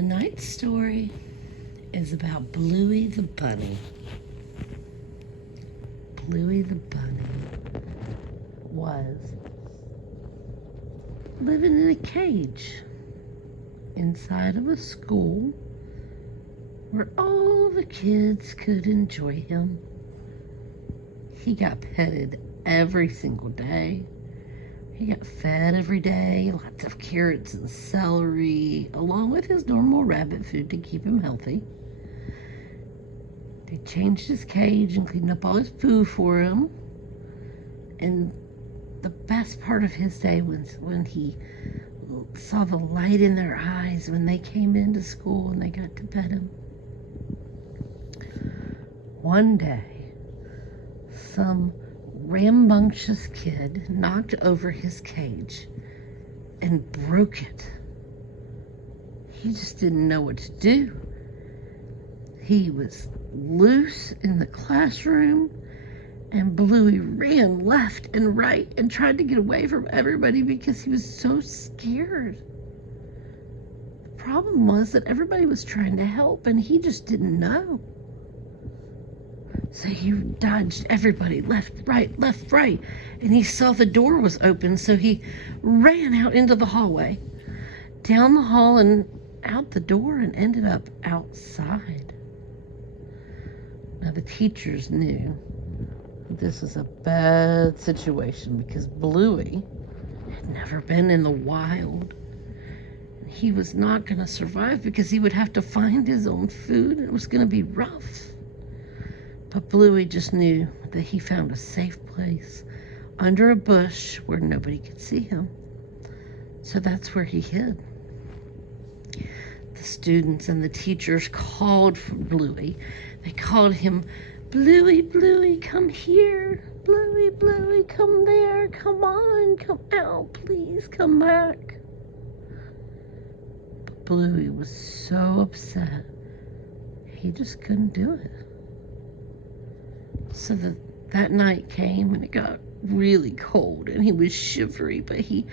Tonight's story is about Bluey the bunny. Bluey the bunny was living in a cage inside of a school where all the kids could enjoy him. He got petted every single day. He got fed every day, lots of carrots and celery, along with his normal rabbit food to keep him healthy. They changed his cage and cleaned up all his poo for him. And the best part of his day was when he saw the light in their eyes when they came into school and they got to pet him. One day, some rambunctious kid knocked over his cage and broke it. He just didn't know what to do. He was loose in the classroom, and Bluey ran left and right and tried to get away from everybody because he was so scared. The problem was that everybody was trying to help and he just didn't know. So he dodged everybody, left, right, and he saw the door was open, so he ran out into the hallway, down the hall and out the door, and ended up outside. Now the teachers knew this was a bad situation because Bluey had never been in the wild. He was not going to survive because he would have to find his own food, and it was going to be rough. But Bluey just knew that he found a safe place under a bush where nobody could see him. So that's where he hid. The students and the teachers called for Bluey. They called him, "Bluey, Bluey, come here. Bluey, Bluey, come there. Come on, come out, please come back." But Bluey was so upset, he just couldn't do it. So that night came and it got really cold and he was shivery, but he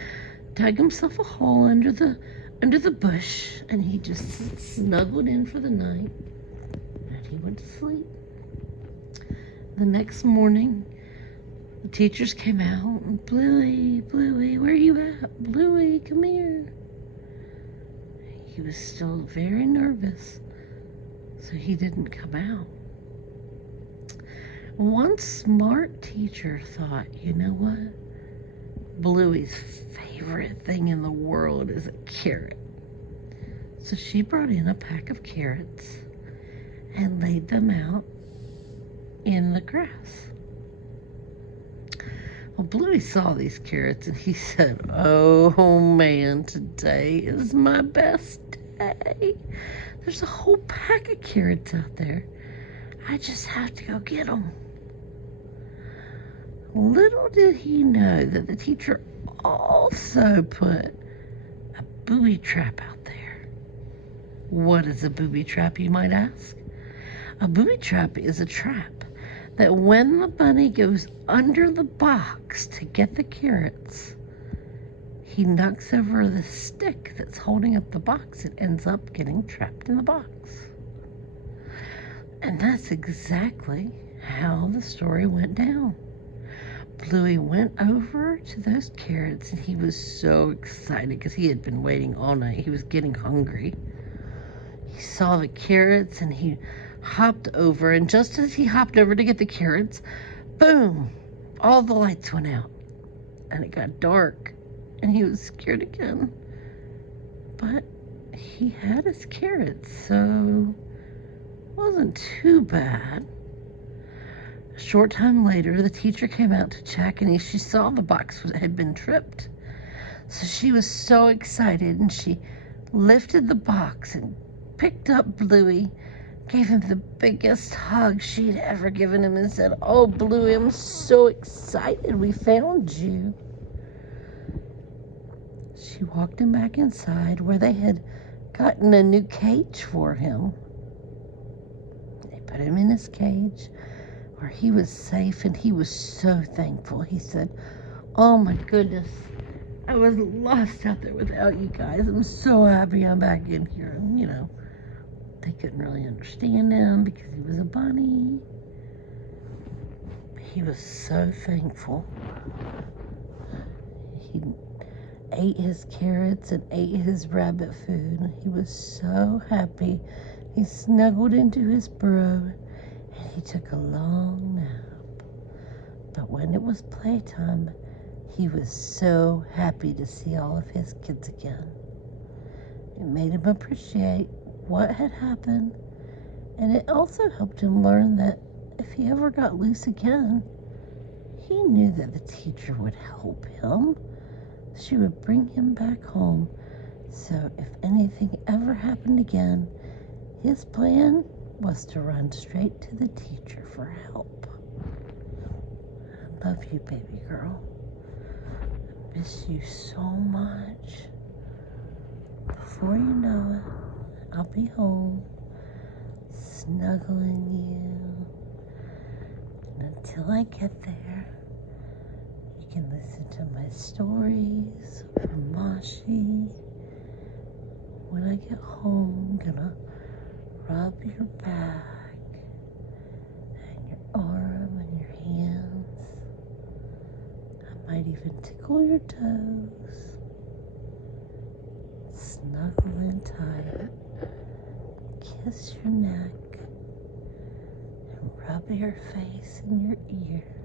dug himself a hole under the bush and he just snuggled in for the night and he went to sleep. The next morning, the teachers came out and, "Bluey, Bluey, where are you at? Bluey, come here." He was still very nervous, so he didn't come out. One smart teacher thought, you know what? Bluey's favorite thing in the world is a carrot. So she brought in a pack of carrots and laid them out in the grass. Well, Bluey saw these carrots and he said, "Oh man, today is my best day. There's a whole pack of carrots out there. I just have to go get them." Little did he know that the teacher also put a booby trap out there. What is a booby trap, you might ask? A booby trap is a trap that when the bunny goes under the box to get the carrots, he knocks over the stick that's holding up the box and ends up getting trapped in the box. And that's exactly how the story went down. Bluey went over to those carrots and he was so excited because he had been waiting all night. He was getting hungry. He saw the carrots and he hopped over, and just as he hopped over to get the carrots, boom, all the lights went out and it got dark and he was scared again. But he had his carrots, so it wasn't too bad. A short time later, the teacher came out to check and she saw the box had been tripped. So she was so excited and she lifted the box and picked up Bluey, gave him the biggest hug she'd ever given him and said, "Oh, Bluey, I'm so excited we found you." She walked him back inside where they had gotten a new cage for him. They put him in his cage where he was safe, and he was so thankful. He said, "Oh my goodness, I was lost out there without you guys. I'm so happy I'm back in here. And, they couldn't really understand him because he was a bunny. He was so thankful. He ate his carrots and ate his rabbit food. He was so happy. He snuggled into his burrow and he took a long nap. But when it was playtime, he was so happy to see all of his kids again. It made him appreciate what had happened, and it also helped him learn that if he ever got loose again, he knew that the teacher would help him. She would bring him back home. So if anything ever happened again, his plan was to run straight to the teacher for help. I love you, baby girl. I miss you so much. Before you know it, I'll be home, snuggling you. And until I get there, you can listen to my stories from Mashi. When I get home, I'm gonna rub your back and your arm and your hands. I might even tickle your toes. Snuggle in tight, kiss your neck, and rub your face and your ears.